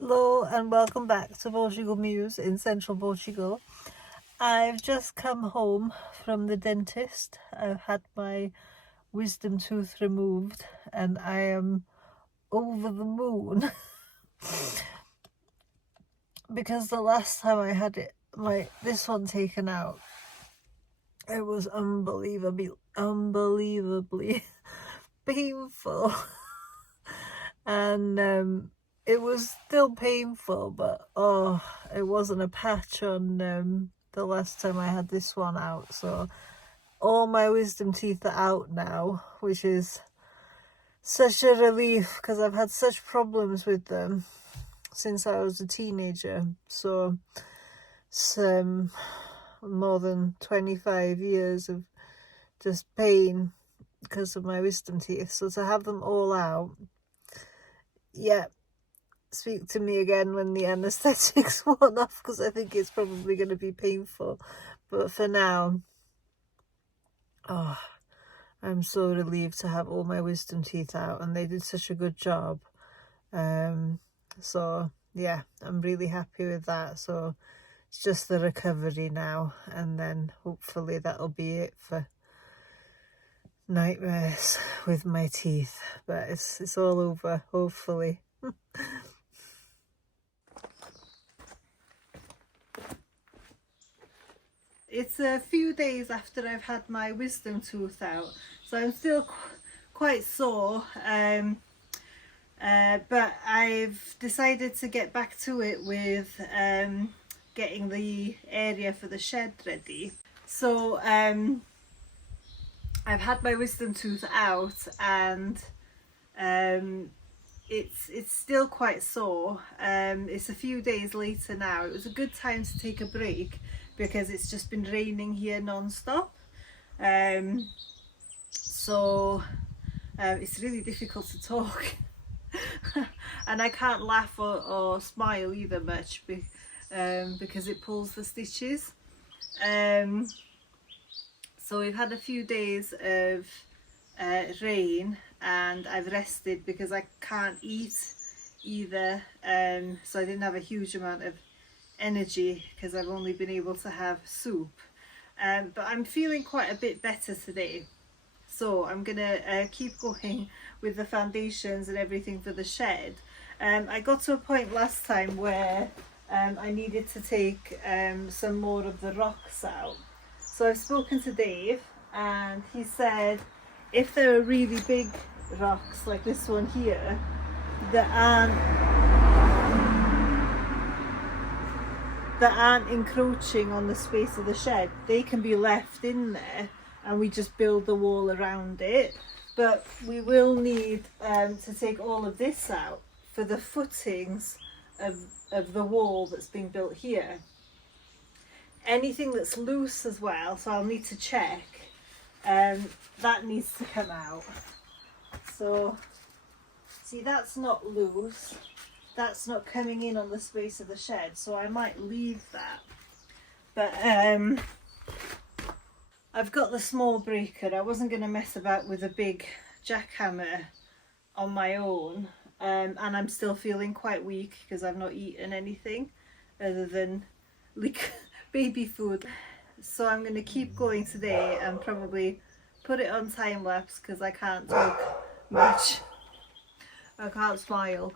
Hello and welcome back to Portugal Muse in central Portugal. I've just come home from the dentist. I've had my wisdom tooth removed and I am over the moon because the last time I had this one taken out, it was unbelievably painful. And it was still painful, but it wasn't a patch on the last time I had this one out. So all my wisdom teeth are out now, which is such a relief because I've had such problems with them since I was a teenager. So some more than 25 years of just pain because of my wisdom teeth. So to have them all out, yeah, speak to me again when the anaesthetic's worn off, because I think it's probably going to be painful. But for now, I'm so relieved to have all my wisdom teeth out, and they did such a good job. So yeah, I'm really happy with that. So it's just the recovery now, and then hopefully that'll be it for nightmares with my teeth. But it's all over, hopefully. It's a few days after I've had my wisdom tooth out, so I'm still quite sore, but I've decided to get back to it with getting the area for the shed ready. So I've had my wisdom tooth out, and it's still quite sore. It's a few days later now. It was a good time to take a break because it's just been raining here non-stop, so it's really difficult to talk and I can't laugh or smile either much because it pulls the stitches. So we've had a few days of rain, and I've rested because I can't eat either, so I didn't have a huge amount of energy because I've only been able to have soup, but I'm feeling quite a bit better today, so I'm gonna keep going with the foundations and everything for the shed. I got to a point last time where I needed to take some more of the rocks out, so I've spoken to Dave, and he said if there are really big rocks like this one here that aren't encroaching on the space of the shed, they can be left in there and we just build the wall around it. But we will need to take all of this out for the footings of the wall that's being built here. Anything that's loose as well, so I'll need to check, that needs to come out. So see, that's not loose, that's not coming in on the space of the shed, so I might leave that. But I've got the small breaker. I wasn't going to mess about with a big jackhammer on my own, and I'm still feeling quite weak because I've not eaten anything other than baby food. So I'm going to keep going today and probably put it on time lapse because I can't talk much. I can't smile.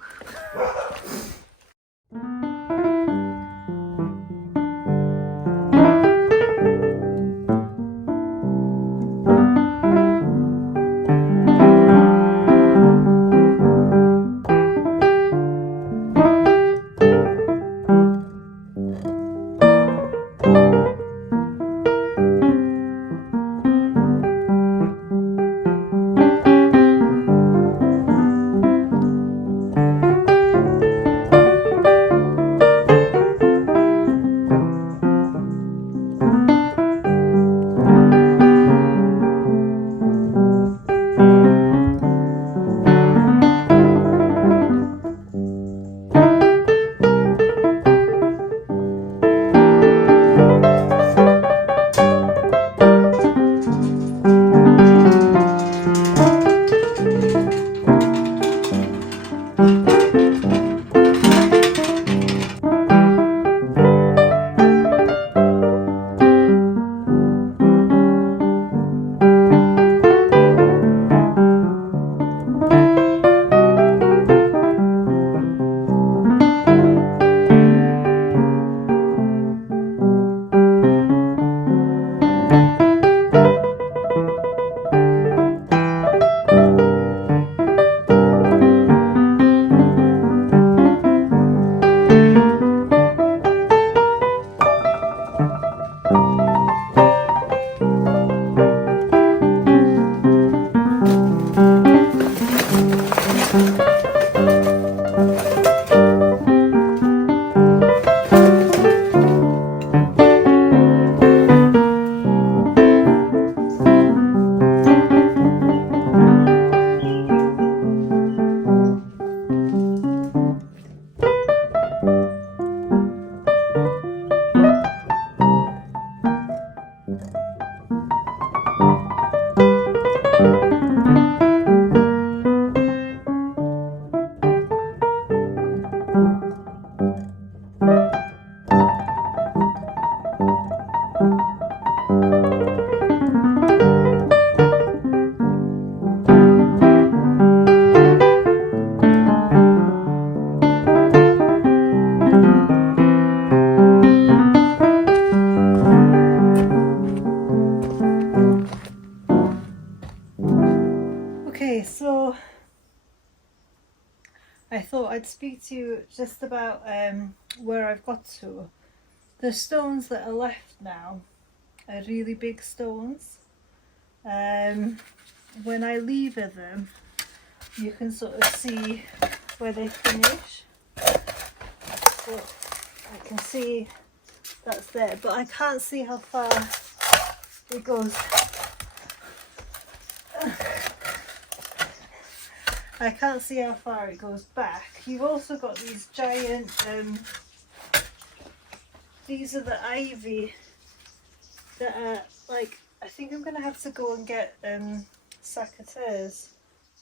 speak to you just about where I've got to. The stones that are left now are really big stones. When I lever them, you can sort of see where they finish. So I can see that's there, but I can't see how far it goes. I can't see how far it goes back. You've also got these giant, these are the ivy that are like, I think I'm going to have to go and get secateurs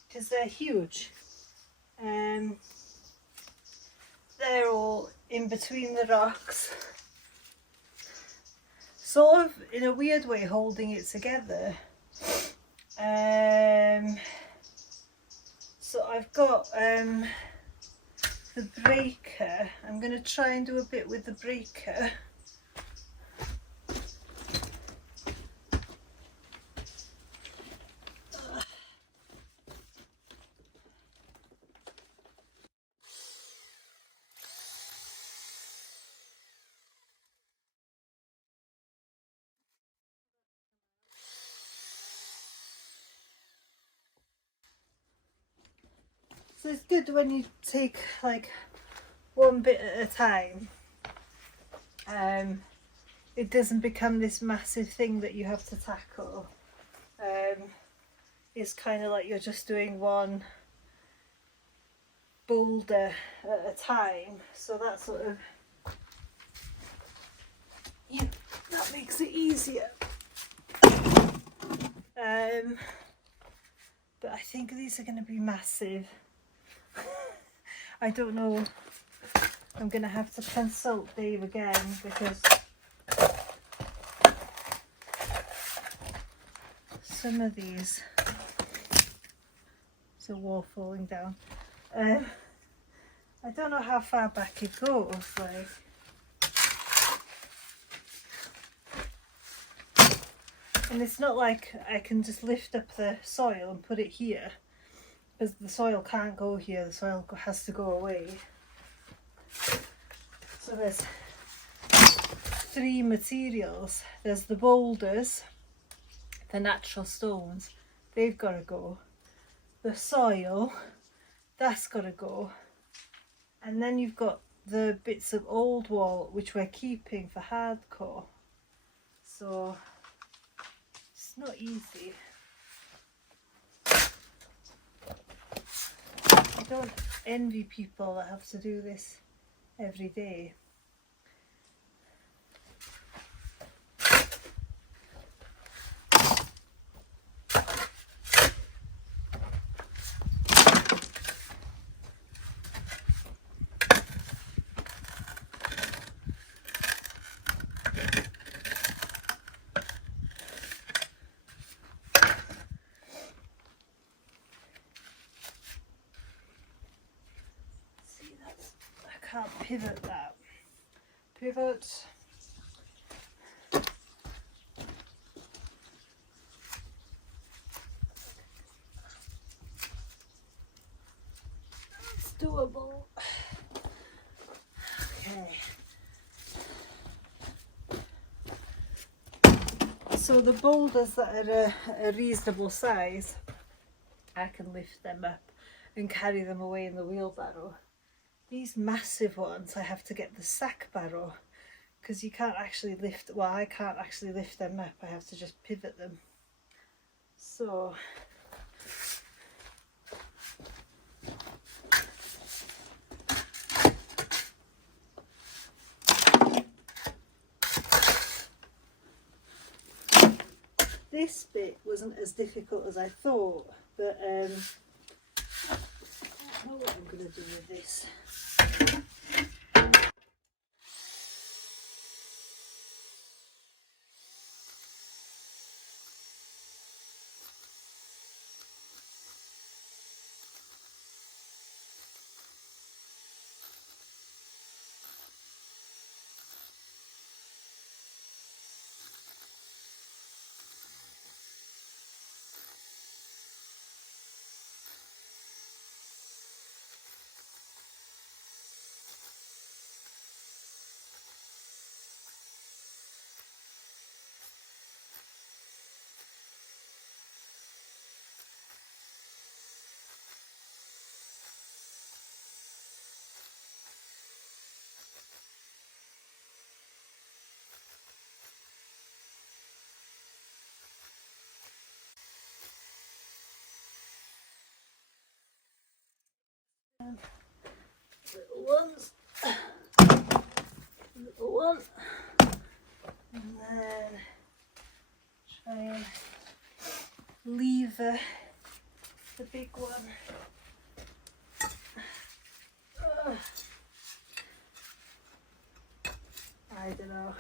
because they're huge. They're all in between the rocks, sort of in a weird way holding it together. So I've got the breaker. I'm going to try and do a bit with the breaker. So it's good when you take like one bit at a time. It doesn't become this massive thing that you have to tackle. It's kind of like you're just doing one boulder at a time. So that sort of, yeah, that makes it easier. But I think these are going to be massive. I don't know. I'm going to have to consult Dave again because some of these, it's a wall falling down. I don't know how far back it goes, like. And it's not like I can just lift up the soil and put it here, because the soil can't go here, the soil has to go away. So there's three materials. There's the boulders, the natural stones, they've got to go. The soil, that's got to go. And then you've got the bits of old wall which we're keeping for hardcore. So it's not easy. I don't envy people that have to do this every day. Can't pivot that. Pivot. It's doable. Okay. So the boulders that are a reasonable size, I can lift them up and carry them away in the wheelbarrow. These massive ones, I have to get the sack barrow because you can't actually lift, well, I can't actually lift them up, I have to just pivot them. So this bit wasn't as difficult as I thought, but I don't know what I'm going to do with this. ones. Little one. And then try and lever the big one. I don't know.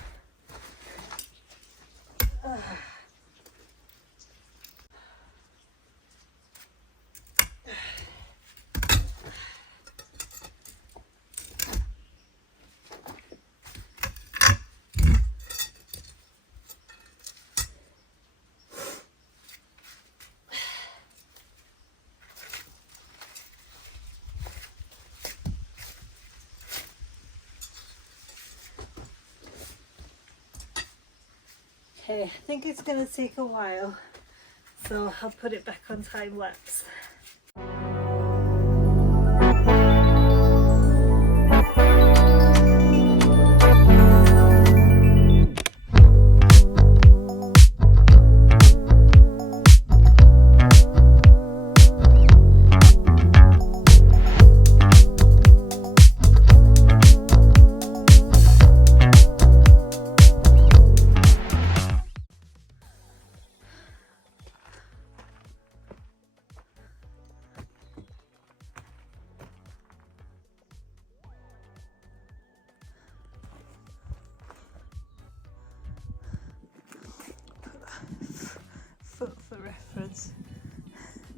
Okay, I think it's going to take a while, so I'll put it back on time lapse. Foot for reference,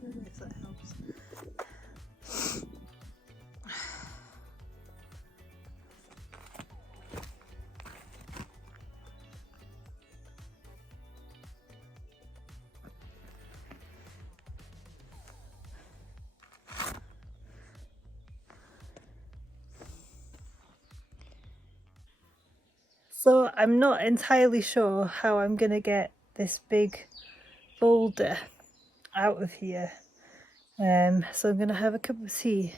if that helps. So I'm not entirely sure how I'm going to get this big boulder out of here. So I'm going to have a cup of tea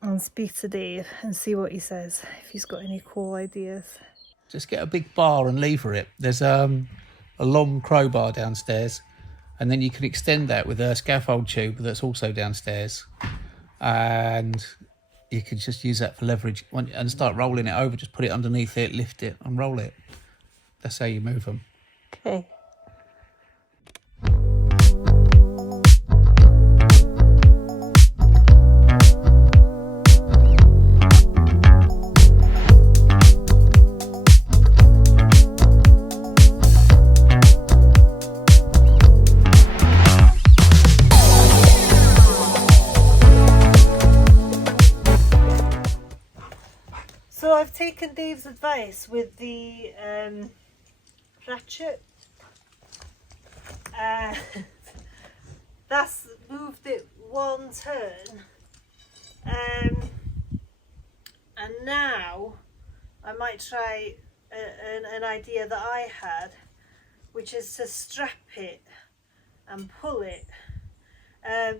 and speak to Dave and see what he says, if he's got any cool ideas. Just get a big bar and lever it. There's a long crowbar downstairs, and then you can extend that with a scaffold tube that's also downstairs, and you can just use that for leverage and start rolling it over. Just put it underneath it, lift it and roll it. That's how you move them. Okay. So I've taken Dave's advice with the ratchet. That's moved it one turn. And now I might try an idea that I had, which is to strap it and pull it.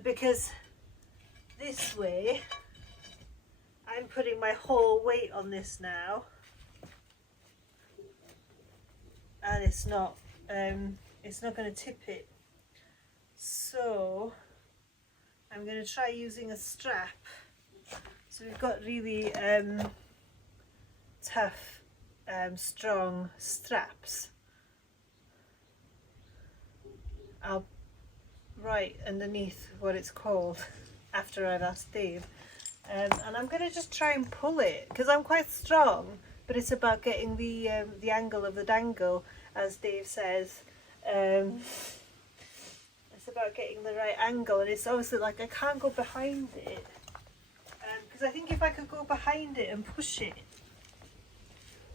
Because this way I'm putting my whole weight on this now, and it's not going to tip it. So I'm going to try using a strap. So we've got really tough, strong straps. I'll write underneath what it's called after I've asked Dave. And I'm going to just try and pull it, because I'm quite strong, but it's about getting the angle of the dangle, as Dave says. It's about getting the right angle, and it's obviously like I can't go behind it, because I think if I could go behind it and push it,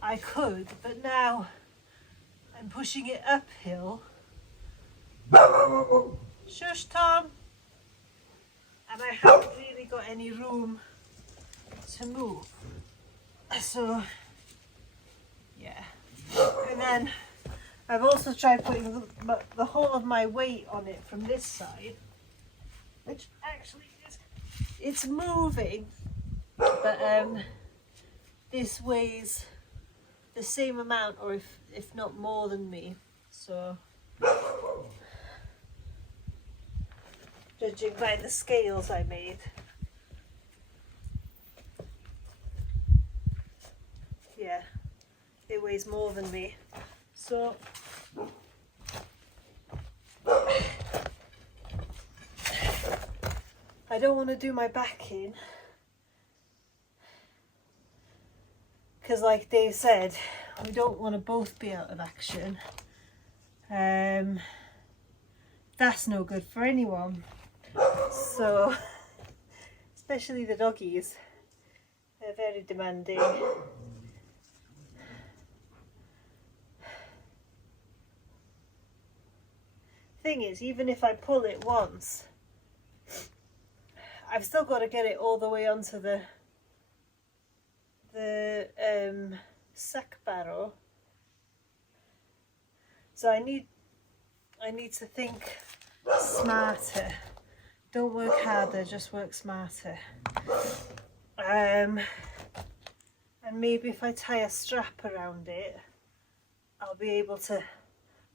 I could, but now I'm pushing it uphill. Shush, Tom! And I haven't really got any room to move. So, yeah. And then I've also tried putting the whole of my weight on it from this side, which actually it's moving, but this weighs the same amount, or if not more than me. So, judging by the scales I made. yeah, it weighs more than me. So I don't want to do my backing because, like Dave said, we don't want to both be out of action. That's no good for anyone. So, especially the doggies, they're very demanding. Thing is, even if I pull it once, I've still got to get it all the way onto the sack barrow. So I need to think smarter. Don't work harder, just work smarter. And maybe if I tie a strap around it, I'll be able to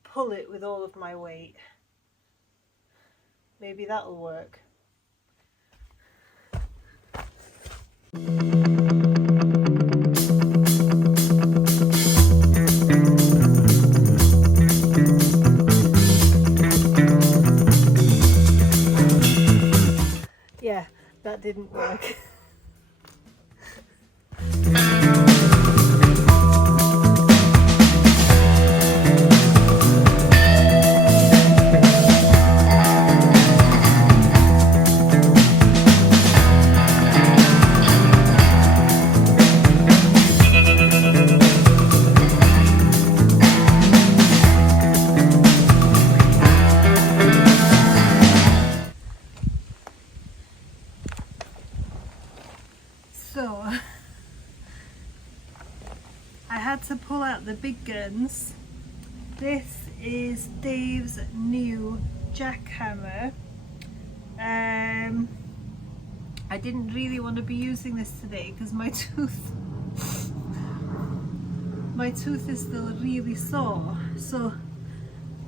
pull it with all of my weight. Maybe that'll work. Yeah, that didn't work. So I had to pull out the big guns. This is Dave's new jackhammer. I didn't really want to be using this today because my tooth is still really sore. So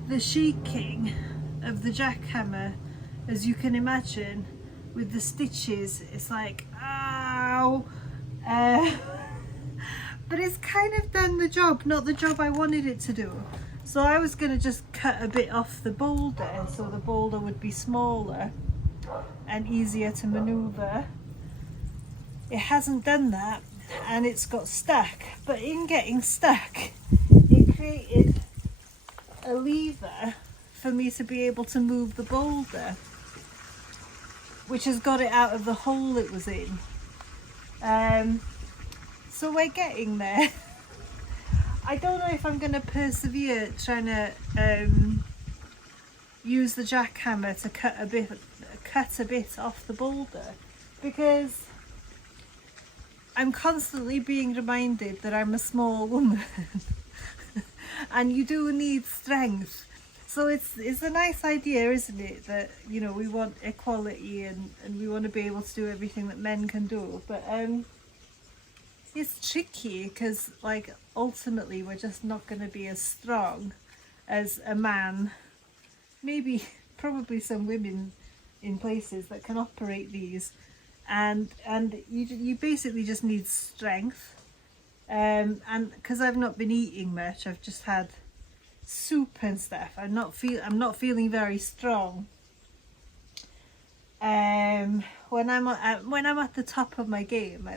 the shaking of the jackhammer, as you can imagine, with the stitches, it's like ow. But it's kind of done the job, not the job I wanted it to do. So I was going to just cut a bit off the boulder so the boulder would be smaller and easier to maneuver. It hasn't done that and it's got stuck, but in getting stuck it created a lever for me to be able to move the boulder, which has got it out of the hole it was in. So we're getting there. I don't know if I'm going to persevere trying to use the jackhammer to cut a bit off the boulder, because I'm constantly being reminded that I'm a small woman and you do need strength. So it's a nice idea, isn't it, that, you know, we want equality and we want to be able to do everything that men can do, but it's tricky because, like, ultimately we're just not going to be as strong as a man. Maybe probably some women in places that can operate these, and you basically just need strength. And because I've not been eating much, I've just had soup and stuff. I'm not feeling very strong. When I'm at the top of my game,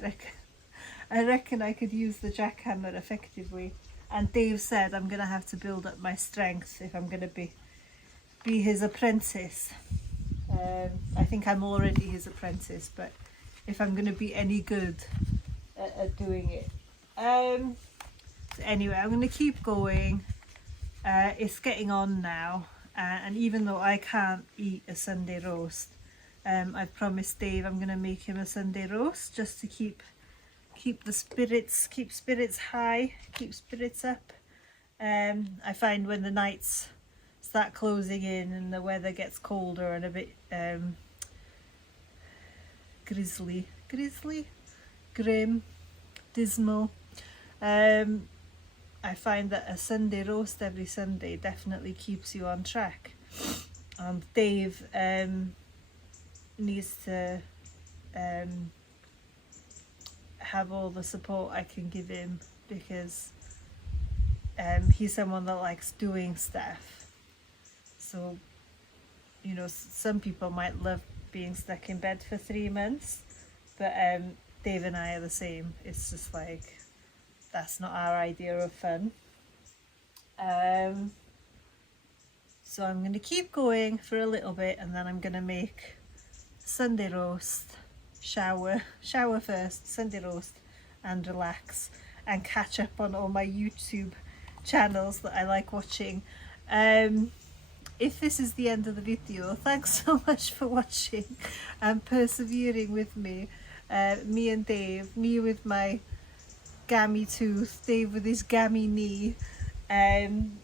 I reckon I could use the jackhammer effectively. And Dave said I'm gonna have to build up my strength if I'm gonna be his apprentice. I think I'm already his apprentice, but if I'm gonna be any good at doing it. So anyway, I'm gonna keep going. It's getting on now, and even though I can't eat a Sunday roast, I've promised Dave I'm gonna make him a Sunday roast just to keep spirits high, keep spirits up. I find when the nights start closing in and the weather gets colder and a bit grim, dismal, I find that a Sunday roast every Sunday definitely keeps you on track. And Dave needs to have all the support I can give him because he's someone that likes doing stuff. So, you know, some people might love being stuck in bed for 3 months, but Dave and I are the same. It's just like, that's not our idea of fun. So I'm going to keep going for a little bit, and then I'm going to make Sunday roast, shower first, Sunday roast, and relax and catch up on all my YouTube channels that I like watching. If this is the end of the video, thanks so much for watching and persevering with me. Me and Dave, me with my gammy tooth, Dave with his gammy knee, and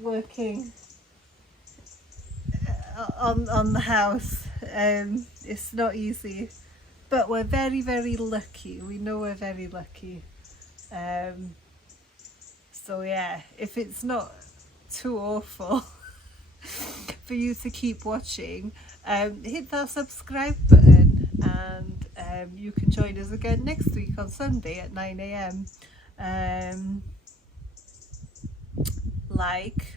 working on the house. It's not easy, but we're very, very lucky. We know we're very lucky. So yeah, if it's not too awful for you to keep watching, hit that subscribe button, and you can join us again next week on Sunday at 9 AM. Like,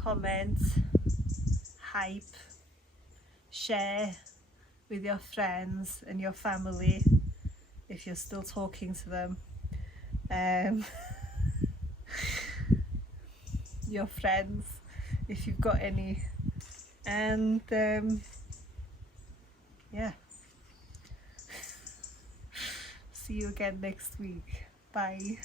comment, hype, share with your friends and your family if you're still talking to them, your friends if you've got any, and yeah, see you again next week. Bye.